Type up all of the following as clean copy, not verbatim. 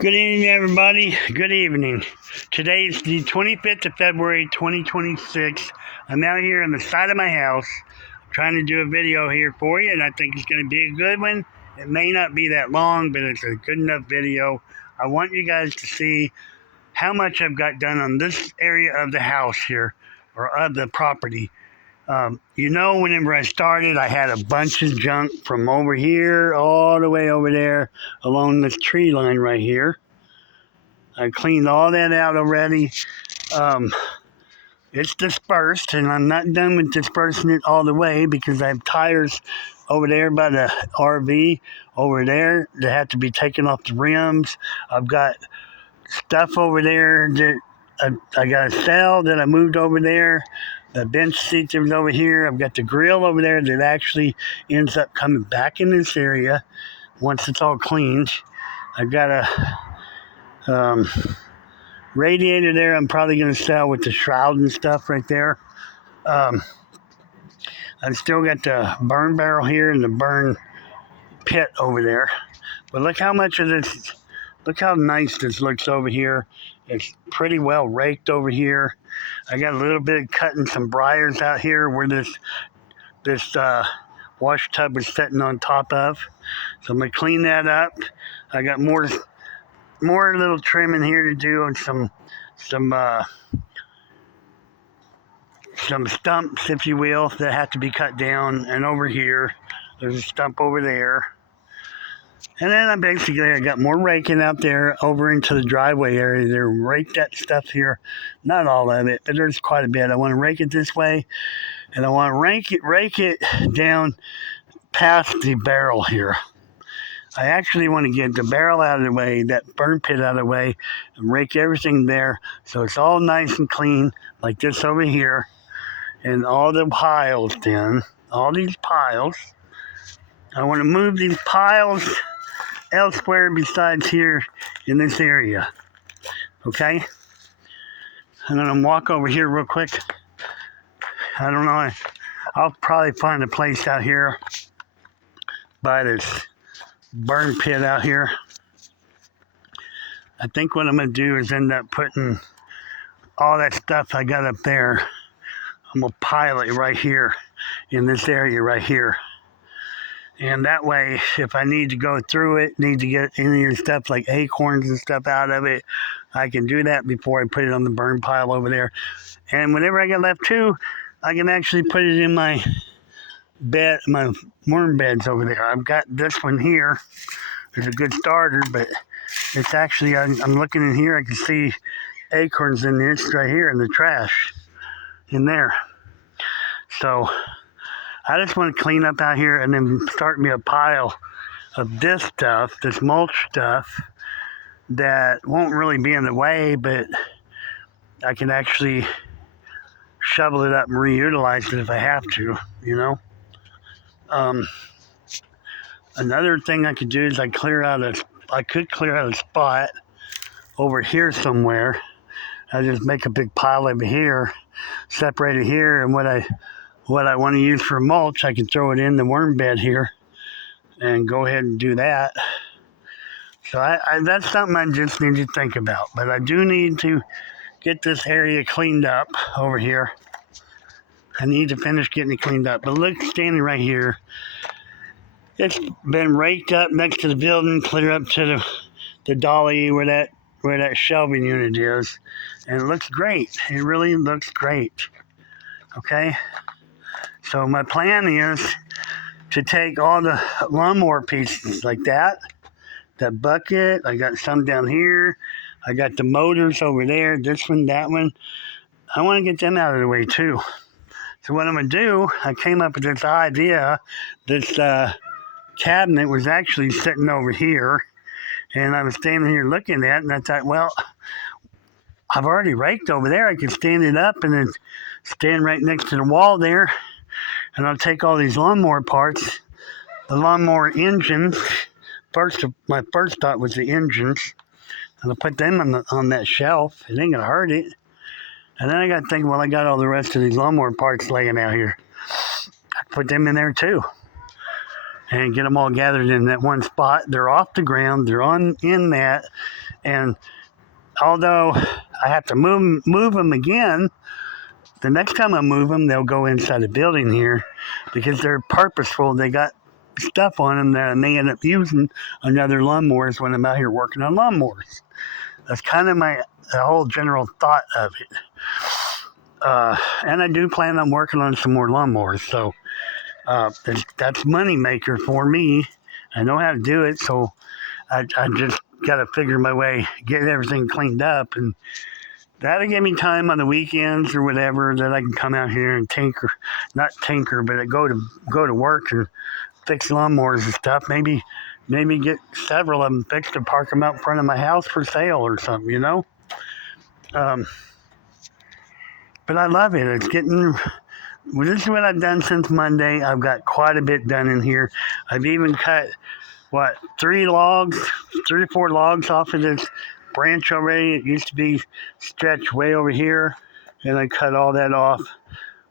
Good evening, everybody. Good evening. Today's the 25th of February, 2026. I'm out here on the side of my house trying to do a video here for you, and I think it's going to be a good one. It may not be that long, but it's a good enough video. I want you guys to see how much I've got done on this area of the house here, or of the property. Whenever I started, I had a bunch of junk from over here all the way over there along this tree line right here. I cleaned all that out already. It's dispersed, and I'm not done with dispersing it all the way because I have tires over there by the RV over there that have to be taken off the rims. I've got stuff over there that I got a cell that I moved over there. The bench seat that was over here. I've got the grill over there that actually ends up coming back in this area once it's all cleaned. I've got a radiator there I'm probably going to sell with the shroud and stuff right there. I've still got the burn barrel here and the burn pit over there. But look how much of this, look how nice this looks over here. It's pretty well raked over here. I got a little bit of cutting some briars out here where this wash tub was sitting on top of. So I'm going to clean that up. I got more little trimming here to do and some stumps, if you will, that have to be cut down. And over here, there's a stump over there. And then I got more raking out there over into the driveway area there. Rake that stuff here. Not all of it, but there's quite a bit. I want to rake it this way, and I want to rake it down past the barrel here. I actually want to get the barrel out of the way, that burn pit out of the way, and rake everything there so it's all nice and clean, like this over here. And all the piles then, all these piles, I want to move these piles elsewhere besides here in this area. Okay? And then I'll walk over here real quick. I don't know, I'll probably find a place out here by this burn pit out here. I think what I'm going to do is end up putting all that stuff I got up there, I'm going to pile it right here in this area right here. And that way, if I need to go through it, need to get any of the stuff like acorns and stuff out of it, I can do that before I put it on the burn pile over there. And whatever I got left too, I can actually put it in my bed, my worm beds over there. I've got this one here. It's a good starter, but it's actually, I'm looking in here, I can see acorns in this right here in the trash in there. So I just want to clean up out here and then start me a pile of this stuff, this mulch stuff that won't really be in the way, but I can actually shovel it up and reutilize it if I have to, Another thing I could do is I could clear out a spot over here somewhere. I just make a big pile over here, separate it here, and what I want to use for mulch, I can throw it in the worm bed here and go ahead and do that. So that's something I just need to think about. But I do need to get this area cleaned up over here. I need to finish getting it cleaned up. But look, standing right here, it's been raked up next to the building, clear up to the dolly where that shelving unit is. And it looks great. It really looks great. Okay? So my plan is to take all the lawnmower pieces like that bucket, I got some down here, I got the motors over there, this one, that one. I want to get them out of the way too. So what I'm going to do, I came up with this idea. This cabinet was actually sitting over here, and I was standing here looking at it, and I thought, well, I've already raked over there. I can stand it up and then stand right next to the wall there, and I'll take all these lawnmower parts, the lawnmower engines. My first thought was the engines, and I'll put them on that shelf. It ain't going to hurt it. And then I got to think, well, I got all the rest of these lawnmower parts laying out here. I put them in there too. and get them all gathered in that one spot. They're off the ground. They're in that, and although I have to move them again, the next time I move them, they'll go inside the building here because they're purposeful. They got stuff on them that I may end up using on other lawnmowers when I'm out here working on lawnmowers. That's kind of the whole general thought of it. And I do plan on working on some more lawnmowers, so that's money maker for me. I know how to do it, so I just got to figure my way, get everything cleaned up, and that'll give me time on the weekends or whatever that I can come out here and not tinker, but go to work and fix lawnmowers and stuff. Maybe get several of them fixed and park them out in front of my house for sale or something, you know. But I love it. It's getting. Well, this is what I've done since Monday. I've got quite a bit done in here. I've even cut 3 or 4 logs off of this branch already. It used to be stretched way over here, and I cut all that off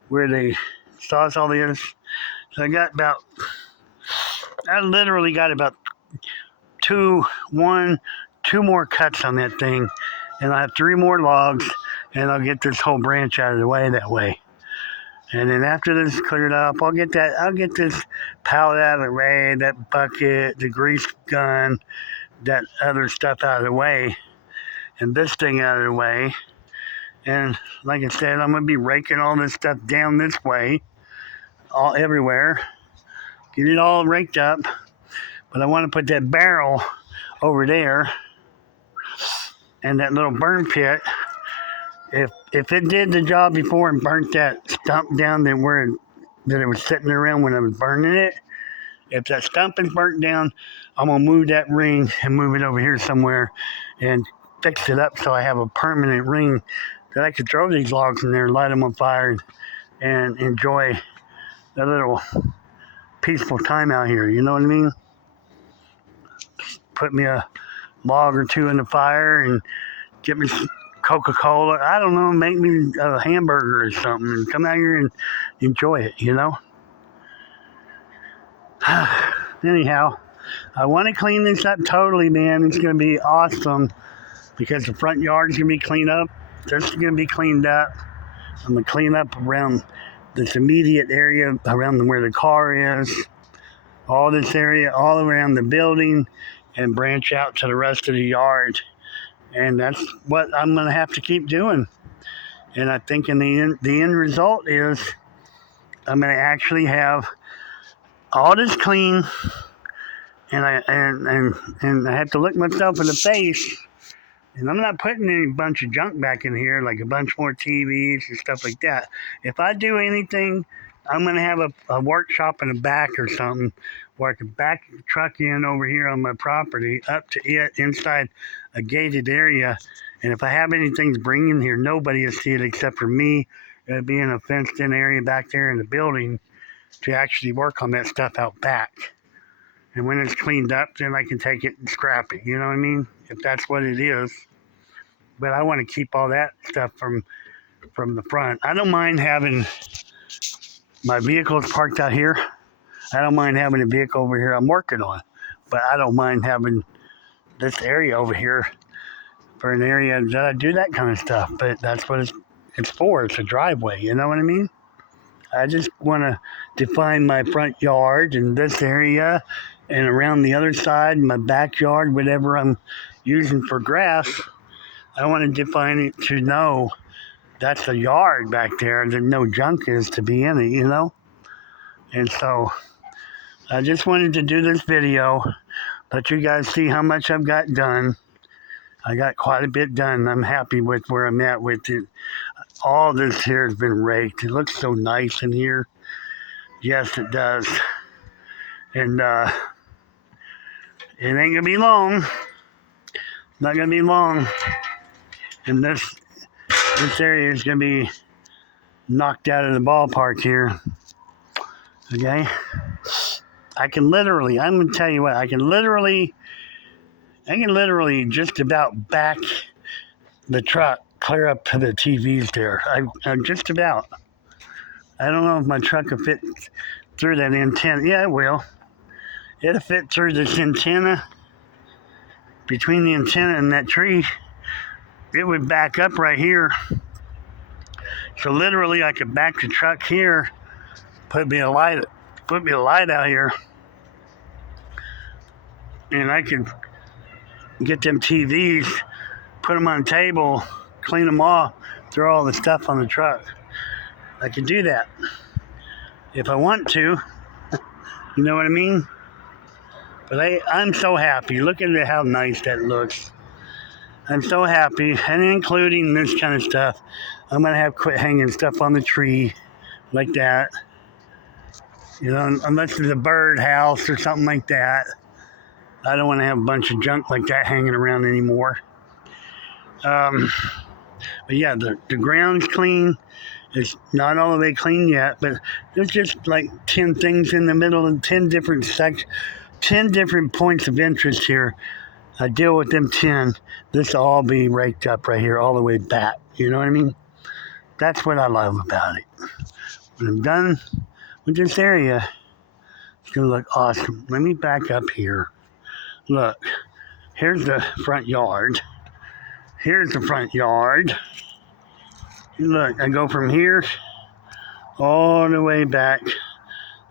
where the sawzall is. So I literally got about 2 more cuts on that thing, and I have 3 more logs, and I'll get this whole branch out of the way that way. And then after this is cleared up, I'll get this pallet out of the way, that bucket, the grease gun, that other stuff out of the way, and this thing out of the way. And like I said, I'm going to be raking all this stuff down this way, everywhere, get it all raked up. But I want to put that barrel over there and that little burn pit. If it did the job before and burnt that stump down that it was sitting around when I was burning it, if that stump is burnt down, I'm going to move that ring and move it over here somewhere and fix it up so I have a permanent ring that I could throw these logs in there, light them on fire, and enjoy a little peaceful time out here. You know what I mean? Put me a log or 2 in the fire and get me Coca-Cola, I don't know, make me a hamburger or something and come out here and enjoy it, you know? Anyhow, I want to clean this up totally, man. It's going to be awesome because the front yard's going to be cleaned up. This is going to be cleaned up. I'm going to clean up around this immediate area, around where the car is, all this area, all around the building, and branch out to the rest of the yard. And that's what I'm going to have to keep doing. And I think in the end result is I'm going to actually have all this clean, and I have to look myself in the face. And I'm not putting any bunch of junk back in here, like a bunch more TVs and stuff like that. If I do anything, I'm going to have a workshop in the back or something where I can back the truck in over here on my property up to it inside a gated area. And if I have anything to bring in here, nobody will see it except for me. It'll be in a fenced-in area back there in the building to actually work on that stuff out back. And when it's cleaned up, then I can take it and scrap it. You know what I mean? If that's what it is. But I want to keep all that stuff from the front. I don't mind having my vehicles parked out here. I don't mind having a vehicle over here I'm working on. But I don't mind having this area over here for an area that I do that kind of stuff. But that's what it's for. It's a driveway. You know what I mean? I just want to define my front yard and this area and around the other side, my backyard, whatever I'm using for grass. I want to define it to know that's a yard back there that no junk is to be in it, you know? And so I just wanted to do this video, let you guys see how much I've got done. I got quite a bit done. I'm happy with where I'm at with it. All this here has been raked. It looks so nice in here. Yes, it does. And it ain't going to be long. Not going to be long. And this area is going to be knocked out of the ballpark here. Okay? I'm going to tell you what, I can literally just about back the truck clear up to the TVs there. I'm just about. I don't know if my truck will fit through that antenna. Yeah, it will. it'll fit through this antenna. Between the antenna and that tree, it would back up right here. So literally, I could back the truck here, put me a light out here, and I could get them TVs, put them on a table, clean them off, throw all the stuff on the truck. I could do that if I want to. You know what I mean? But I'm so happy. Look at how nice that looks. I'm so happy, and including this kind of stuff. I'm going to have to quit hanging stuff on the tree like that. You know, unless it's a bird house or something like that. I don't want to have a bunch of junk like that hanging around anymore. But yeah, the ground's clean. It's not all the way clean yet, but there's just like 10 things in the middle and 10 different points of interest here. I deal with them 10. This will all be raked up right here all the way back. You know what I mean? That's what I love about it. When I'm done with this area, it's going to look awesome. Let me back up here. Look, here's the front yard. Here's the front yard. Look, I go from here all the way back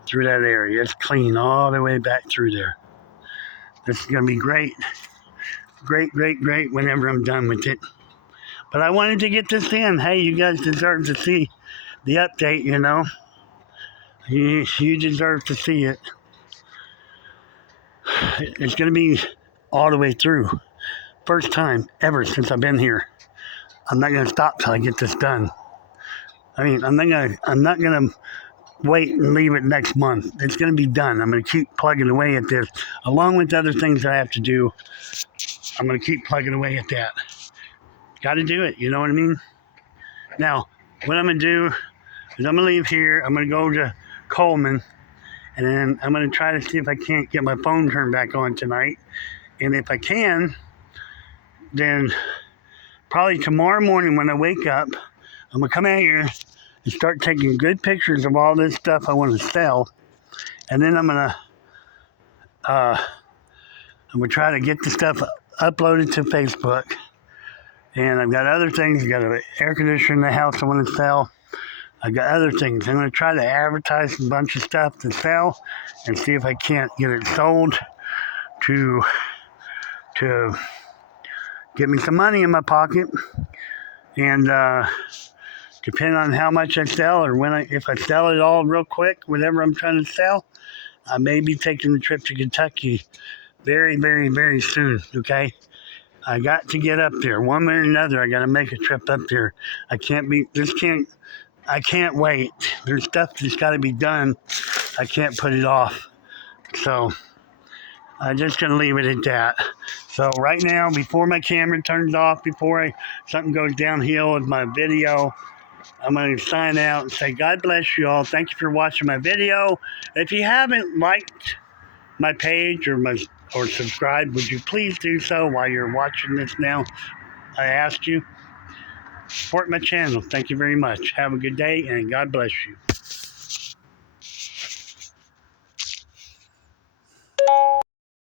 through that area. It's clean all the way back through there. This is going to be great. Great, great, great whenever I'm done with it. But I wanted to get this in. Hey, you guys deserve to see the update, you know. You deserve to see it. It's going to be all the way through. First time ever since I've been here. I'm not going to stop till I get this done. I mean, I'm not going to wait and leave it next month. It's going to be done. I'm going to keep plugging away at this. Along with other things that I have to do, I'm going to keep plugging away at that. Got to do it, you know what I mean? Now, what I'm going to do is I'm going to leave here. I'm going to go to Coleman, and then I'm going to try to see if I can't get my phone turned back on tonight. And if I can, then probably tomorrow morning when I wake up, I'm going to come out here and start taking good pictures of all this stuff I want to sell. And then I'm going to try to get the stuff uploaded to Facebook. And I've got other things. I've got an air conditioner in the house I want to sell. I've got other things. I'm going to try to advertise a bunch of stuff to sell and see if I can't get it sold to get me some money in my pocket. And depending on how much I sell or if I sell it all real quick, whatever I'm trying to sell, I may be taking the trip to Kentucky very, very, very soon, okay? I got to get up there. One way or another, I got to make a trip up there. I can't wait. There's stuff that's got to be done. I can't put it off. So I'm just going to leave it at that. So right now, before my camera turns off, before something goes downhill with my video, I'm going to sign out and say, God bless you all. Thank you for watching my video. If you haven't liked my page or subscribed, would you please do so while you're watching this now? I asked you. Support my channel. Thank you very much. Have a good day, and God bless you.